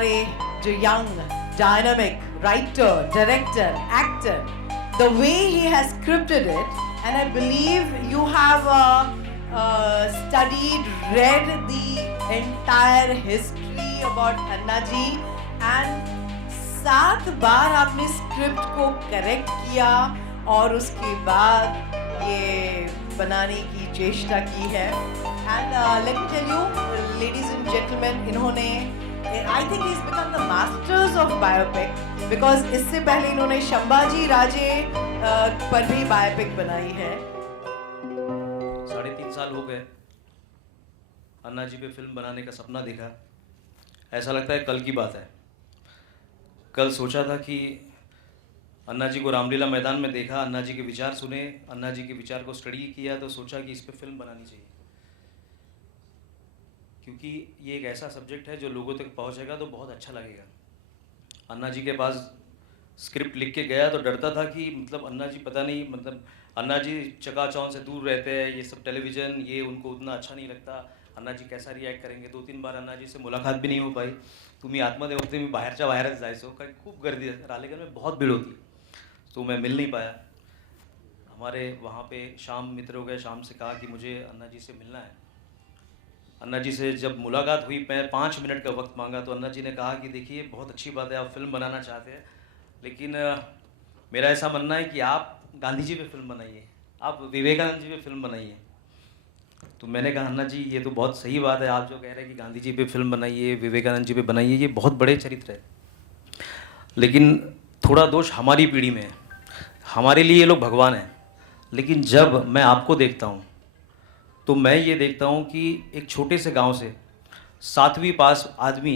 हमारे जो young dynamic writer, director, actor, the way he has scripted it, and I believe you have studied, read the entire history about Anna ji, and 7 बार आपने script को correct किया और उसके बाद ये बनाने की चेष्टा की है. And let me tell you, ladies and gentlemen, इन्होंने I think he's become the masters of biopic because इससे पहले इन्होंने शंभाजी राजे पर भी बायोपिक बनाई है. 3.5 साल हो गए अन्ना जी पे फिल्म बनाने का सपना देखा. ऐसा लगता है कल की बात है. कल सोचा था कि अन्ना जी को रामलीला मैदान में देखा, अन्ना जी के विचार सुने, अन्ना जी के विचार को स्टडी किया तो सोचा कि इस पे फिल्म बनानी चाहिए, क्योंकि ये एक ऐसा सब्जेक्ट है जो लोगों तक पहुंचेगा तो बहुत अच्छा लगेगा. अन्ना जी के पास स्क्रिप्ट लिख के गया तो डरता था कि मतलब अन्ना जी पता नहीं, मतलब अन्ना जी चकाचौंध से दूर रहते हैं, ये सब टेलीविज़न ये उनको उतना अच्छा नहीं लगता, अन्ना जी कैसा रिॲक्ट करेंगे. 2-3 बार अन्ना जी से मुलाकात भी नाही हो पाई. तुम्ही आतमध्ये होते, मी बाहेरच्या बाहेरच जायचो, कारण खूप गर्दी आहे, रालेगण में बहुत भीड़ होती, तो मैं मिल नहीं पाया. हमारे वहाँ पे शाम मित्र हो गए, शाम से कहा कि मुझे अन्ना जी से मिलना है. अन्ना जी से जब मुलाकात हुई, मैं 5 मिनट का वक्त मांगा तो अन्ना जी ने कहा कि देखिए बहुत अच्छी बात है आप फिल्म बनाना चाहते हैं, लेकिन मेरा ऐसा मानना है कि आप गांधी जी पे फिल्म बनाइए, आप विवेकानंद जी पे फिल्म बनाइए. तो मैंने कहा अन्ना जी ये तो बहुत सही बात है, आप जो कह रहे हैं कि गांधी जी पे फिल्म बनाइए, विवेकानंद जी पे बनाइए, ये बहुत बड़े चरित्र है, लेकिन थोड़ा दोष हमारी पीढ़ी में है. हमारे लिए ये लोग भगवान हैं, लेकिन जब मैं आपको देखता हूँ तो मैं ये देखता हूँ कि एक छोटे से गांव से 7वीं पास आदमी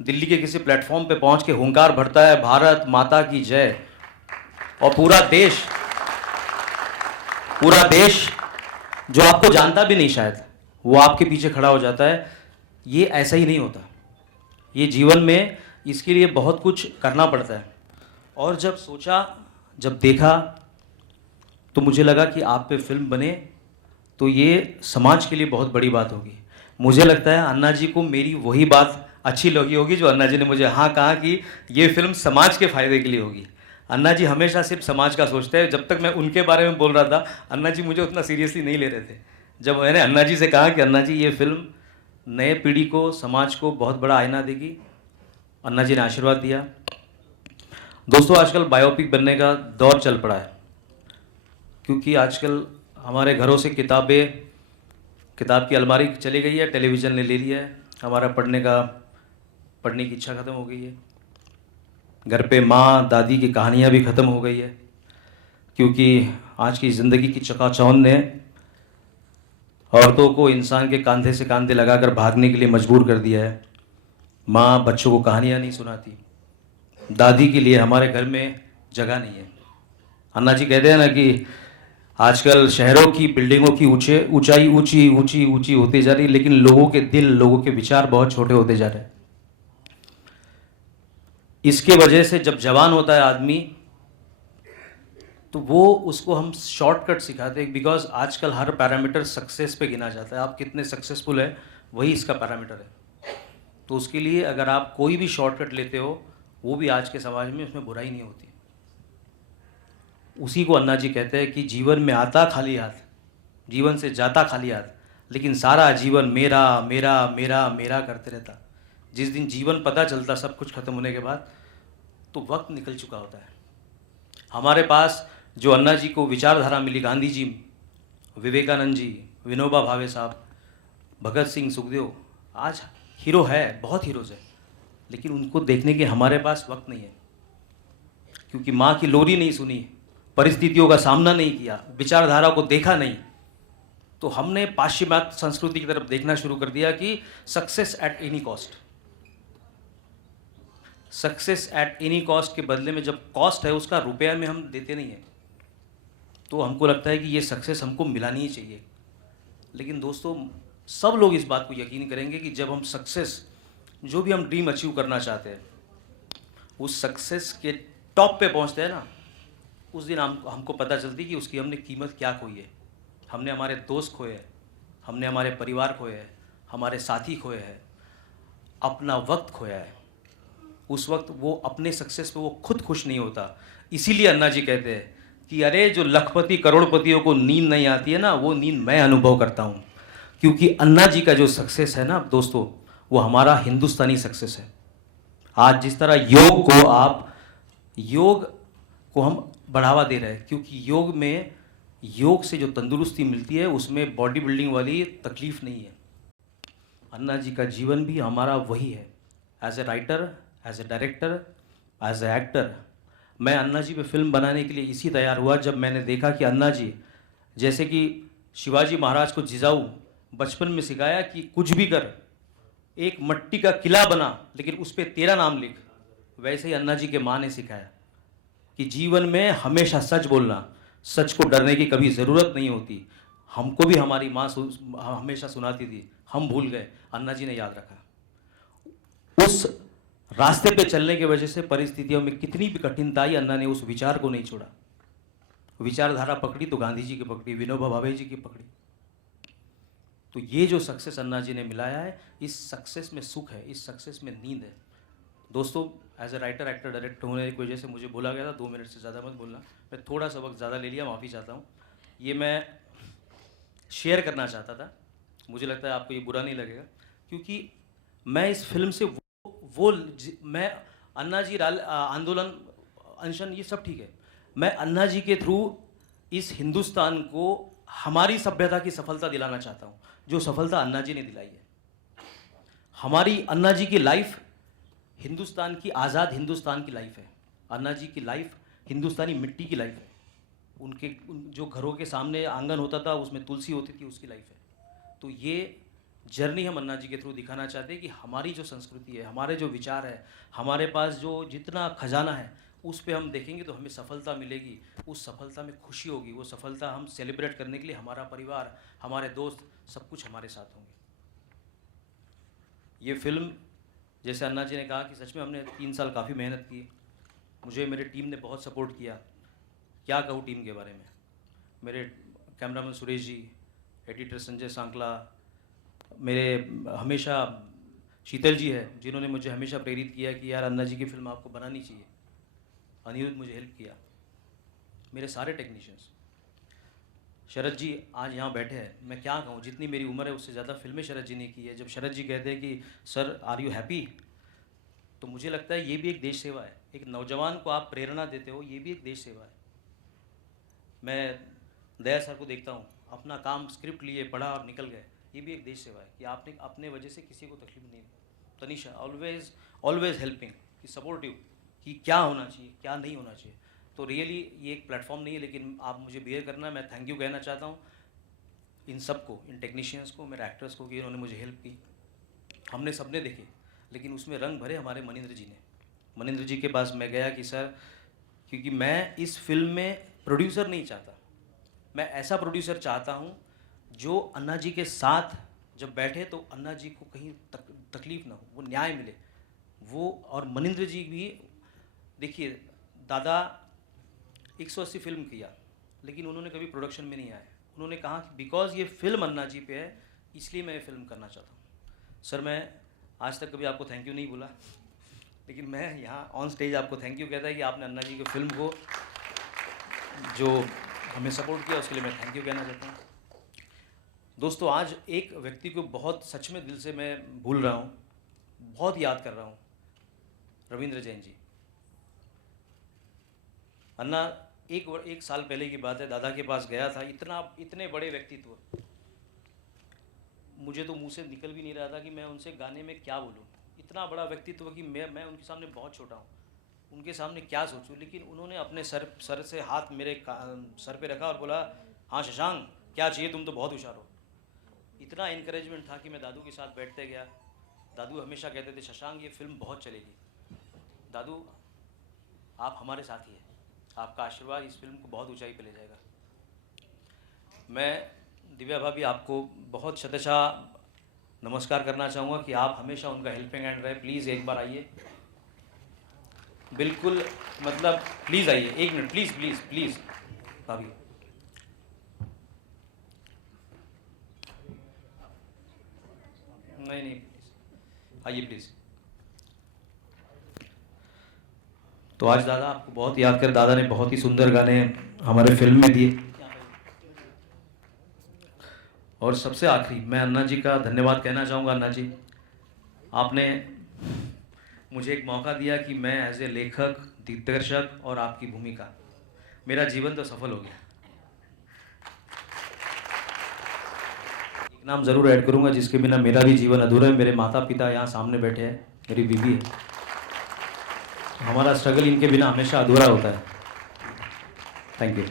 दिल्ली के किसी प्लेटफॉर्म पे पहुँच के हुंकार भरता है भारत माता की जय, और पूरा देश जो आपको जानता भी नहीं शायद, वो आपके पीछे खड़ा हो जाता है. ये ऐसा ही नहीं होता, ये जीवन में इसके लिए बहुत कुछ करना पड़ता है. और जब सोचा, जब देखा तो मुझे लगा कि आप पे फिल्म बने तो ये समाज के लिए बहुत बड़ी बात होगी. मुझे लगता है अन्ना जी को मेरी वही बात अच्छी लगी होगी जो अन्ना जी ने मुझे हाँ कहा कि ये फिल्म समाज के फ़ायदे के लिए होगी. अन्ना जी हमेशा सिर्फ समाज का सोचते हैं. जब तक मैं उनके बारे में बोल रहा था अन्ना जी मुझे उतना सीरियसली नहीं ले रहे थे. जब मैंने अन्ना जी से कहा कि अन्ना जी ये फिल्म नए पीढ़ी को, समाज को बहुत बड़ा आईना देगी, अन्ना जी ने आशीर्वाद दिया. दोस्तों आजकल बायोपिक बनने का दौर चल पड़ा है, क्योंकि आजकल हमारे घरों से किताब की अलमारी चली गई है, टेलीविज़न ने ले लिया है, हमारा पढ़ने की इच्छा ख़त्म हो गई है. घर पे माँ दादी की कहानियाँ भी ख़त्म हो गई है, क्योंकि आज की ज़िंदगी की चकाचौंध ने औरतों को इंसान के कंधे से कंधे लगाकर भागने के लिए मजबूर कर दिया है. माँ बच्चों को कहानियाँ नहीं सुनाती, दादी के लिए हमारे घर में जगह नहीं है. अन्ना जी कहते हैं ना कि आजकल शहरों की बिल्डिंगों की ऊंचाई ऊंची होती जा रही है, लेकिन लोगों के दिल, लोगों के विचार बहुत छोटे होते जा रहे हैं. इसके वजह से जब जवान होता है आदमी तो वो उसको हम शॉर्टकट सिखाते हैं, बिकॉज आजकल हर पैरामीटर सक्सेस पे गिना जाता है. आप कितने सक्सेसफुल है वही इसका पैरामीटर है. तो उसके लिए अगर आप कोई भी शॉर्टकट लेते हो, वो भी आज के समाज में उसमें बुराई नहीं होती. उसी को अन्ना जी कहते हैं कि जीवन में आता खाली हाथ, जीवन से जाता खाली हाथ, लेकिन सारा जीवन मेरा मेरा मेरा मेरा करते रहता. जिस दिन जीवन पता चलता सब कुछ खत्म होने के बाद, तो वक्त निकल चुका होता है. हमारे पास जो अन्ना जी को विचारधारा मिली, गांधी जी, विवेकानंद जी, विनोबा भावे साहब, भगत सिंह, सुखदेव, आज हीरो है, बहुत हीरोज़ है, लेकिन उनको देखने के हमारे पास वक्त नहीं है, क्योंकि माँ की लोरी नहीं सुनी, परिस्थितियों का सामना नहीं किया, विचारधारा को देखा नहीं, तो हमने पाश्चिमात्य संस्कृति की तरफ देखना शुरू कर दिया कि success at any cost. Success at any cost के बदले में जब कॉस्ट है उसका रुपया में हम देते नहीं हैं, तो हमको लगता है कि ये सक्सेस हमको मिलानी ही चाहिए. लेकिन दोस्तों सब लोग इस बात को यकीन करेंगे कि जब हम सक्सेस, जो भी हम ड्रीम अचीव करना चाहते हैं, उस सक्सेस के टॉप पे पहुंचते हैं ना, उस दिन हमको पता चलती कि उसकी हमने कीमत क्या खोई है. हमने हमारे दोस्त खोए हैं, हमने हमारे परिवार खोए हैं, हमारे साथी खोए हैं. अपना वक्त खोया है। उस वक्त वो अपने सक्सेस पे वो खुद खुश नहीं होता। इसीलिए अन्ना जी कहते हैं कि अरे जो लखपति करोड़पतियों को नींद नहीं आती है ना, वो नींद मैं अनुभव करता हूँ। क्योंकि अन्ना जी का जो सक्सेस है ना दोस्तों, वो हमारा हिंदुस्तानी सक्सेस है। आज जिस तरह योग को हम बढ़ावा दे रहे हैं, क्योंकि योग से जो तंदुरुस्ती मिलती है उसमें बॉडी बिल्डिंग वाली तकलीफ नहीं है। अन्ना जी का जीवन भी हमारा वही है। As a writer, as a director, as a actor, मैं अन्ना जी पे फिल्म बनाने के लिए इसी तैयार हुआ जब मैंने देखा कि अन्ना जी, जैसे कि शिवाजी महाराज को जिजाऊ बचपन में सिखाया कि कुछ भी कर, एक मट्टी का किला बना लेकिन उस पर तेरा नाम लिख, वैसे ही अन्ना जी के माँ ने सिखाया कि जीवन में हमेशा सच बोलना, सच को डरने की कभी ज़रूरत नहीं होती। हमको भी हमारी माँ हमेशा सुनाती थी, हम भूल गए, अन्ना जी ने याद रखा। उस रास्ते पे चलने की वजह से परिस्थितियों में कितनी भी कठिनता आई, अन्ना ने उस विचार को नहीं छोड़ा। विचारधारा पकड़ी तो गांधी जी की पकड़ी, विनोबा भावे जी की पकड़ी। तो ये जो सक्सेस अन्ना जी ने मिलाया है, इस सक्सेस में सुख है, इस सक्सेस में नींद है। दोस्तों, as a writer, actor, director होने की वजह से मुझे बोला गया था 2 मिनट से ज़्यादा मत बोलना। मैं थोड़ा सा वक्त ज़्यादा ले लिया, माफ़ी चाहता हूँ। ये मैं शेयर करना चाहता था, मुझे लगता है आपको ये बुरा नहीं लगेगा, क्योंकि मैं इस फिल्म से मैं अन्ना जी आंदोलन, अनशन, ये सब ठीक है। मैं अन्ना जी के थ्रू इस हिंदुस्तान को हमारी सभ्यता की सफलता दिलाना चाहता हूँ, जो सफलता अन्ना जी ने दिलाई है। हमारी अन्ना जी की लाइफ हिंदुस्तान की, आज़ाद हिंदुस्तान की लाइफ है। अन्ना जी की लाइफ हिंदुस्तानी मिट्टी की लाइफ है। उनके जो घरों के सामने आंगन होता था उसमें तुलसी होती थी, उसकी लाइफ है। तो ये जर्नी हम अन्ना जी के थ्रू दिखाना चाहते हैं कि हमारी जो संस्कृति है, हमारे जो विचार है, हमारे पास जो जितना खजाना है, उस पे हम देखेंगे तो हमें सफलता मिलेगी। उस सफलता में खुशी होगी, वो सफलता हम सेलिब्रेट करने के लिए हमारा परिवार, हमारे दोस्त, सब कुछ हमारे साथ होंगे। ये फिल्म, जैसे अन्ना जी ने कहा कि सच में हमने 3 साल काफ़ी मेहनत की। मुझे मेरे टीम ने बहुत सपोर्ट किया। क्या कहूँ टीम के बारे में, मेरे कैमरामैन सुरेश जी, एडिटर संजय सांकला, मेरे हमेशा शीतल जी है जिन्होंने मुझे हमेशा प्रेरित किया कि यार अन्ना जी की फिल्म आपको बनानी चाहिए। अनिरुद्ध मुझे हेल्प किया, मेरे सारे टेक्नीशियंस, शरद जी आज यहाँ बैठे हैं। मैं क्या कहूँ, जितनी मेरी उम्र है उससे ज़्यादा फिल्में शरद जी ने की है। जब शरद जी कहते हैं कि सर आर यू हैप्पी, तो मुझे लगता है ये भी एक देश सेवा है। एक नौजवान को आप प्रेरणा देते हो, ये भी एक देश सेवा है। मैं दया सर को देखता हूँ, अपना काम स्क्रिप्ट लिए, पढ़ा और निकल गए, ये भी एक देश सेवा है कि आपने अपने वजह से किसी को तकलीफ नहीं दी। तनीषा ऑलवेज हेल्पिंग, कि सपोर्टिव, कि क्या होना चाहिए, क्या नहीं होना चाहिए। तो रियली ये एक प्लेटफॉर्म नहीं है, लेकिन आप मुझे बिहेव करना, मैं थैंक यू कहना चाहता हूँ इन सबको, इन टेक्नीशियंस को, मेरे एक्टर्स को, कि इन्होंने मुझे हेल्प की। हमने सबने देखे, लेकिन उसमें रंग भरे हमारे मनिंद्र जी ने। मनिंद्र जी के पास मैं गया कि सर, क्योंकि मैं इस फिल्म में प्रोड्यूसर नहीं चाहता, मैं ऐसा प्रोड्यूसर चाहता हूँ जो अन्ना जी के साथ जब बैठे तो अन्ना जी को कहीं तकलीफ ना हो, वो न्याय मिले वो। और मनिंद्र जी भी, देखिए दादा 180 फिल्म किया, लेकिन उन्होंने कभी प्रोडक्शन में नहीं आए। उन्होंने कहा कि बिकॉज ये फिल्म अन्ना जी पे है, इसलिए मैं ये फिल्म करना चाहता हूँ। सर, मैं आज तक कभी आपको थैंक यू नहीं बोला, लेकिन मैं यहाँ ऑन स्टेज आपको थैंक यू कहता है कि आपने अन्ना जी की फिल्म को जो हमें सपोर्ट किया, उसके लिए मैं थैंक यू कहना चाहता हूँ। दोस्तों, आज एक व्यक्ति को बहुत सच में दिल से मैं भूल रहा हूँ, बहुत याद कर रहा हूँ, रविंद्र जैन जी। अन्ना एक साल पहले की बात है, दादा के पास गया था। इतने बड़े व्यक्तित्व, मुझे तो मुंह से निकल भी नहीं रहा था कि मैं उनसे गाने में क्या बोलूँ। इतना बड़ा व्यक्तित्व कि मैं उनके सामने बहुत छोटा हूँ, उनके सामने क्या सोचूं। लेकिन उन्होंने अपने सर से हाथ मेरे सर पे रखा और बोला, हाँ शशांक, क्या चाहिए, तुम तो बहुत होशियार हो। इतना इनकरेजमेंट था कि मैं दादू के साथ बैठते गया। दादू हमेशा कहते थे, शशांक ये फिल्म बहुत चलेगी। दादू, आप हमारे साथी हैं, आपका आशीर्वाद इस फिल्म को बहुत ऊंचाई पे ले जाएगा। मैं दिव्या भाभी आपको बहुत शतशः नमस्कार करना चाहूँगा कि आप हमेशा उनका हेल्पिंग हैंड रहे। प्लीज़ एक बार आइए, बिल्कुल, मतलब प्लीज़ आइए, 1 मिनट प्लीज़ प्लीज़ प्लीज़ भाभी। नहीं, आइए प्लीज़। तो आज दादा आपको बहुत याद कर, दादा ने बहुत ही सुंदर गाने हमारे फिल्म में दिए। और सबसे आखिरी मैं अन्ना जी का धन्यवाद कहना चाहूँगा। अन्ना जी, आपने मुझे एक मौका दिया कि मैं एज ए लेखक, दिग्दर्शक और आपकी भूमिका, मेरा जीवन तो सफल हो गया। एक नाम ज़रूर ऐड करूँगा जिसके बिना मेरा भी जीवन अधूरा है। मेरे माता पिता यहाँ सामने बैठे हैं, मेरी बीवी है। हमारा स्ट्रगल इनके बिना हमेशा अधूरा होता है। Thank you.